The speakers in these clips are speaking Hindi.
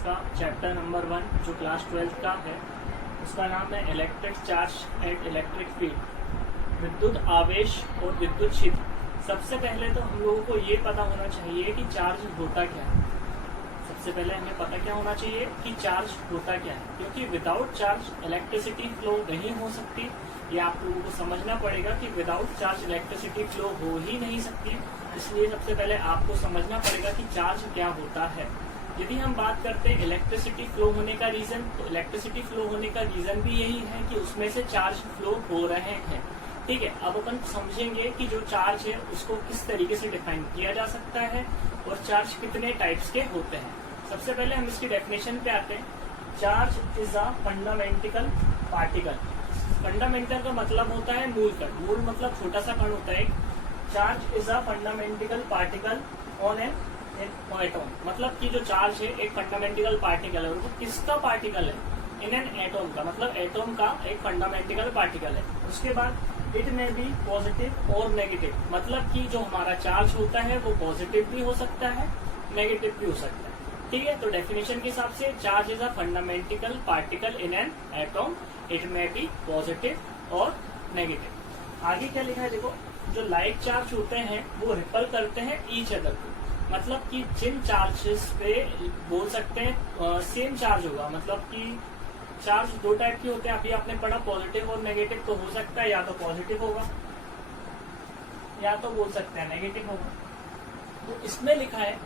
का चैप्टर नंबर 1 जो क्लास 12 का है, उसका नाम है electric charge and electric field, विद्युत आवेश और विद्युत क्षेत्र। सबसे पहले तो हम लोगों को ये पता होना चाहिए कि चार्ज होता क्या है। सबसे पहले हमें पता क्या होना चाहिए कि चार्ज होता क्या है, क्योंकि विदाउट चार्ज इलेक्ट्रिसिटी फ्लो नहीं हो सकती। ये आप लोगों को समझना पड़ेगा कि विदाउट चार्ज इलेक्ट्रिसिटी फ्लो हो ही नहीं सकती। इसलिए सबसे पहले आपको समझना पड़ेगा कि चार्ज क्या होता है। यदि हम बात करते हैं इलेक्ट्रिसिटी फ्लो होने का रीजन, तो इलेक्ट्रिसिटी फ्लो होने का रीजन भी यही है कि उसमें से चार्ज फ्लो हो रहे हैं। ठीक है, अब अपन समझेंगे कि जो चार्ज है उसको किस तरीके से डिफाइन किया जा सकता है और चार्ज कितने टाइप्स के होते हैं। सबसे पहले हम इसकी डेफिनेशन पे आते हैं। Charge is a fundamental particle. Fundamental का मतलब होता है मूल कण। मूल मतलब छोटा सा कण होता है। Charge is a fundamental particle on an atom, मतलब कि जो चार्ज है एक फंडामेंटल पार्टिकल है। और वो किसका पार्टिकल है? इन एन एटॉम का, मतलब एटॉम का एक फंडामेंटल पार्टिकल है। उसके बाद इट में बी पॉजिटिव और नेगेटिव, मतलब कि जो हमारा चार्ज होता है वो पॉजिटिव भी हो सकता है, नेगेटिव भी हो सकता है। ठीक है, तो डेफिनेशन के हिसाब से charge is a fundamental particle in an atom, it में बी पॉजिटिव और नेगेटिव। आगे क्या लिखा है देखो, जो लाइक चार्ज होते हैं वो रिपल करते हैं ईच अदर को, मतलब कि जिन चार्जेस पे बोल सकते हैं सेम चार्ज होगा, मतलब कि चार्ज दो टाइप के होते हैं। अभी आपने पढ़ा पॉजिटिव और नेगेटिव, तो हो सकता है या तो पॉजिटिव होगा या तो बोल सकते हैं नेगेटिव होगा। तो इसमें लिखा है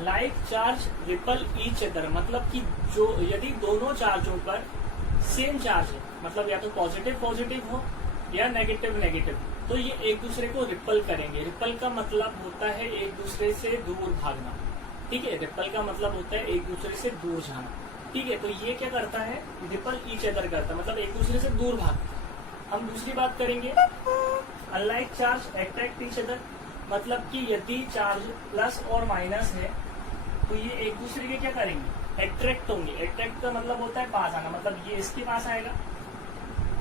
like charge repel each other, मतलब कि जो यदि दोनों चार्जों पर सेम चार्ज है, मतलब या तो पॉजिटिव पॉजिटिव हो या नेगेटिव नेगेटिव, तो ये एक दूसरे को रिपल करेंगे। रिपल का मतलब होता है एक दूसरे से दूर भागना। ठीक है, रिपल का मतलब होता है एक दूसरे से दूर जाना। ठीक है, तो ये क्या करता है? रिपल ईच अदर करता है, मतलब एक दूसरे से दूर भागता। हम दूसरी बात करेंगे, unlike charge attract each other, मतलब कि यदि चार्ज प्लस और माइनस है तो ये एक दूसरे के क्या करेंगे? अट्रैक्ट होंगे। अट्रैक्ट का मतलब होता है पास आना, मतलब ये इसके पास आएगा,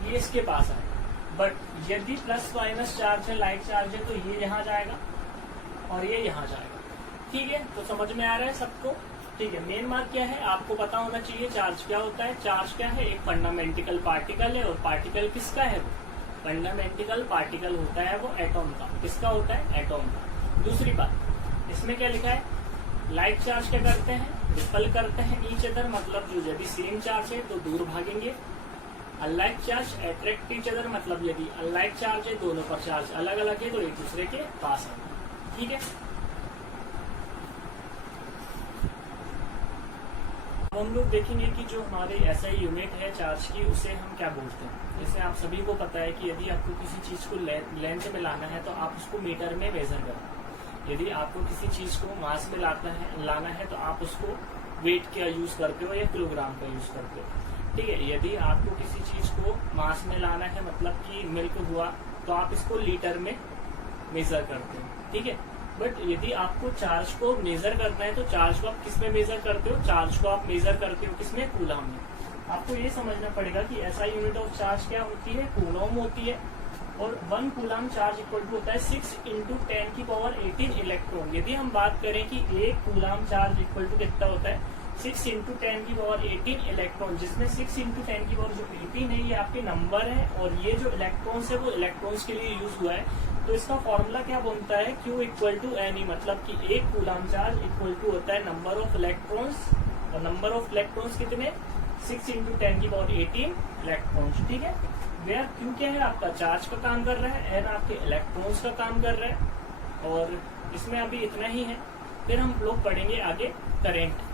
ये इसके पास आएगा। बट यदि प्लस माइनस चार्ज है, लाइक चार्ज है, तो ये यहाँ जाएगा और ये यहाँ जाएगा। ठीक है, तो समझ में आ रहा है सबको? ठीक है, मेन बात क्या है आपको पता होना चाहिए चार्ज क्या होता है। चार्ज क्या है? एक फंडामेंटल पार्टिकल है, और पार्टिकल किसका है? वो फंडामेंटल पार्टिकल होता है वो एटॉम का। किसका होता है? एटॉम का। दूसरी बात, इसमें क्या लिखा है? लाइक चार्ज क्या करते हैं? रिपल करते हैं ईच अदर, मतलब जो यदि सेम चार्ज है तो दूर भागेंगे। Unlike charge attract each other, मतलब यदि अनलाइक चार्ज है, दोनों पर चार्ज अलग अलग है, तो एक दूसरे के पास आएंगे। ठीक है, हम लोग देखेंगे कि जो हमारी एसआई यूनिट है चार्ज की, उसे हम क्या बोलते हैं। जैसे आप सभी को पता है कि यदि आपको किसी चीज को लेंथ में लाना है तो आप उसको मीटर में मेजर करें। यदि आपको किसी चीज को मास में लाना है तो आप उसको वेट का यूज करते हो या किलोग्राम का यूज करते हो। ठीक है, यदि आपको किसी चीज को मास में लाना है, मतलब कि मिल्क हुआ, तो आप इसको लीटर में मेजर करते हो। ठीक है, बट यदि आपको चार्ज को मेजर करना है तो चार्ज को आप किस में मेजर करते हो? चार्ज को आप मेजर करते हो किसमें? कूलम में। आपको ये समझना पड़ेगा कि एसआई यूनिट ऑफ चार्ज क्या होती है? कूलम होती है। और 1 कूलम चार्ज इक्वल टू होता है 6 × 10⁻18 इलेक्ट्रॉन। यदि हम बात करें कि 1 कूलम चार्ज इक्वल टू कितना होता है? 6 × 10⁻18 इलेक्ट्रॉन, जिसमें 6 × 10⁻18 है ये आपके नंबर है, और ये जो इलेक्ट्रॉन्स है वो इलेक्ट्रॉन्स के लिए यूज हुआ है। तो इसका फॉर्मूला क्या बनता है? Q = Ne, मतलब कि 1 कूलम चार्ज इक्वल टू होता है नंबर ऑफ इलेक्ट्रॉन्स, और नंबर ऑफ इलेक्ट्रॉन्स कितने? 6 × 10⁻18 इलेक्ट्रॉन्स। ठीक है, वेयर Q क्या है? आपका चार्ज का काम कर रहा है, N आपके इलेक्ट्रॉन्स का काम कर रहा है, और इसमें अभी इतना ही है। फिर हम लोग पढ़ेंगे आगे करेंट।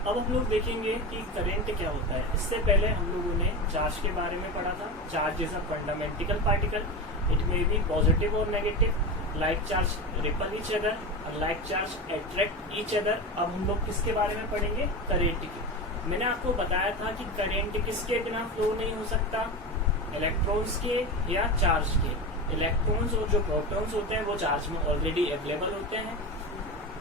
अब हम लोग देखेंगे कि करंट क्या होता है। इससे पहले हम लोगों ने चार्ज के बारे में पढ़ा था। Charge is a fundamental particle, it may be positive और negative. Like charge repel each other, unlike charge attract each other. अब हम लोग किसके बारे में पढ़ेंगे? करंट के। मैंने आपको बताया था कि करंट किसके बिना फ्लो नहीं हो सकता? इलेक्ट्रॉन्स के या चार्ज के। इलेक्ट्रॉन्स और जो प्रोटॉन्स होते हैं वो चार्ज में ऑलरेडी अवेलेबल होते हैं,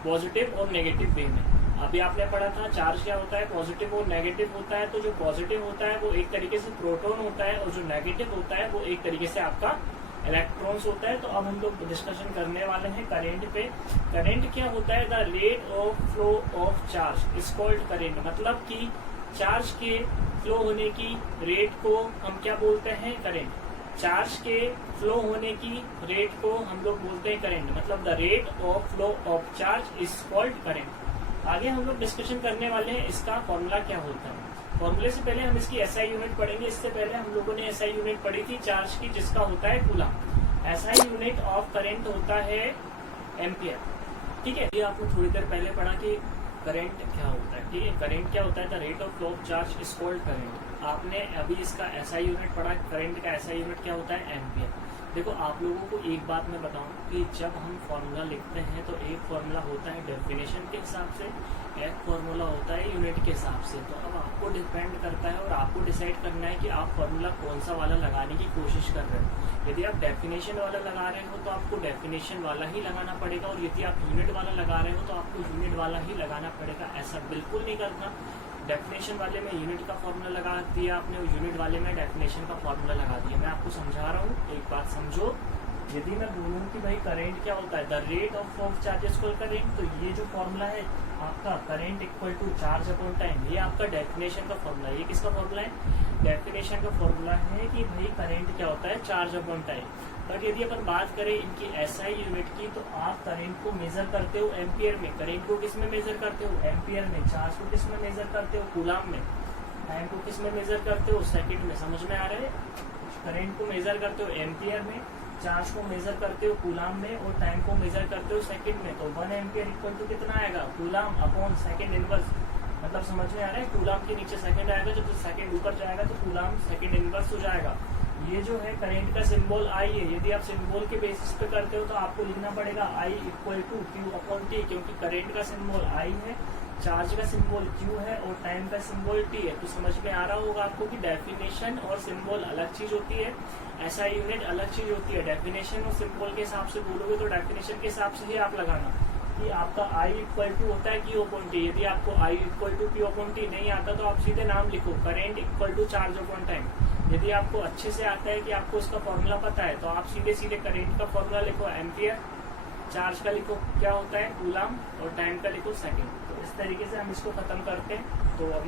पॉजिटिव और नेगेटिव वे में। अभी आपने पढ़ा था चार्ज क्या होता है? पॉजिटिव और नेगेटिव होता है। तो जो पॉजिटिव होता है वो एक तरीके से प्रोटॉन होता है, और जो नेगेटिव होता है वो एक तरीके से आपका इलेक्ट्रॉन्स होता है। तो अब हम लोग डिस्कशन करने वाले हैं करंट पे। करंट क्या होता है? The rate of flow of charge is called current. मतलब कि चार्ज के फ्लो होने की रेट को हम क्या बोलते हैं? करंट। चार्ज के फ्लो होने की रेट को हम लोग बोलते हैं करंट। मतलब the rate of flow of charge is called current. आगे हम लोग डिस्कशन करने वाले हैं इसका फॉर्मूला क्या होता है। फॉर्मूले से पहले हम इसकी एसआई यूनिट पढ़ेंगे। इससे पहले हम लोगों ने एसआई यूनिट पढ़ी थी चार्ज की, जिसका होता है coulomb. SI unit of current होता है एम्पियर। ठीक है, ये आपने थोड़ी देर पहले पढ़ा कि करंट क्या होता है। ठीक है, करंट क्या होता है? The rate of flow of charge is called current. आपने अभी इसका एसआई यूनिट पढ़ा। करंट का एसआई यूनिट क्या होता है? एम्पियर। देखो, आप लोगों को एक बात मैं बताऊं कि जब हम फॉर्मूला लिखते हैं तो एक फॉर्मूला होता है डेफिनेशन के हिसाब से, एक फॉर्मूला होता है यूनिट के हिसाब से। तो अब आपको डिपेंड करता है और आपको डिसाइड करना है कि आप फॉर्मूला कौन सा वाला लगाने की कोशिश कर रहे हो। यदि आप डेफिनेशन वाला लगा रहे हो तो आपको डेफिनेशन वाला ही लगाना पड़ेगा, और यदि आप यूनिट वाला लगा रहे हो तो आपको यूनिट वाला ही लगाना पड़ेगा। ऐसा बिल्कुल नहीं करना डेफिनेशन वाले में यूनिट का फॉर्मूला लगा दिया आपने, यूनिट वाले में डेफिनेशन का फॉर्मूला लगा दिया। मैं आपको समझा रहा हूँ, एक बात समझो। यदि मैं बोलूँ कि भाई करंट क्या होता है? The rate of of charges को करंट, तो ये जो फॉर्मूला है आपका current equal to charge upon time, ये आपका डेफिनेशन का फॉर्मूला है। ये किसका फॉर्मूला है? डेफिनेशन का फॉर्मूला है कि भाई करंट क्या होता है? Charge upon time. बट यदि अपन बात करें इनकी एसआई यूनिट की, तो आप करंट को मेजर करते हो एम्पियर में। करंट को किस में मेजर करते हो? एम्पियर में। चार्ज को किस में मेजर करते हो? कूलम में। टाइम को किस में मेजर करते हो? सेकंड में। समझ में आ रहा है? करंट को मेजर करते हो एम्पियर में, चार्ज को मेजर करते हो कूलम में, और टाइम को मेजर करते हो सेकंड में। तो 1 एम्पियर इक्वल टू कितना आएगा? Coulomb upon second inverse. मतलब समझ में आ रहा है? कूलम के नीचे सेकंड आएगा, जब सेकंड ऊपर जाएगा तो कूलम सेकंड इनवर्स हो जाएगा। ये जो है करंट का सिंबल आई है। यदि आप सिंबल के बेसिस पे करते हो तो आपको लिखना पड़ेगा I equal to Q upon T, क्योंकि करंट का सिंबल आई है, चार्ज का सिंबल क्यू है और टाइम का सिंबल टी है। तो समझ में आ रहा होगा आपको कि डेफिनेशन और सिंबल अलग चीज होती है, एसआई यूनिट अलग चीज होती है। डेफिनेशन और सिंबल के हिसाब से बोलोगे तो डेफिनेशन के हिसाब से ही आप लगाना कि आपका आई इक्वल टू होता है क्यू अपॉन टी। यदि आपको I equal to Q upon T नहीं आता तो आप सीधे नाम लिखो current equal to charge upon time. यदि आपको अच्छे से आता है कि आपको इसका फॉर्मूला पता है तो आप सीधे सीधे करंट का फॉर्मूला लिखो एम्पियर, चार्ज का लिखो क्या होता है? कूलम, और टाइम का लिखो सेकंड। तो इस तरीके से हम इसको खत्म करते हैं। तो अब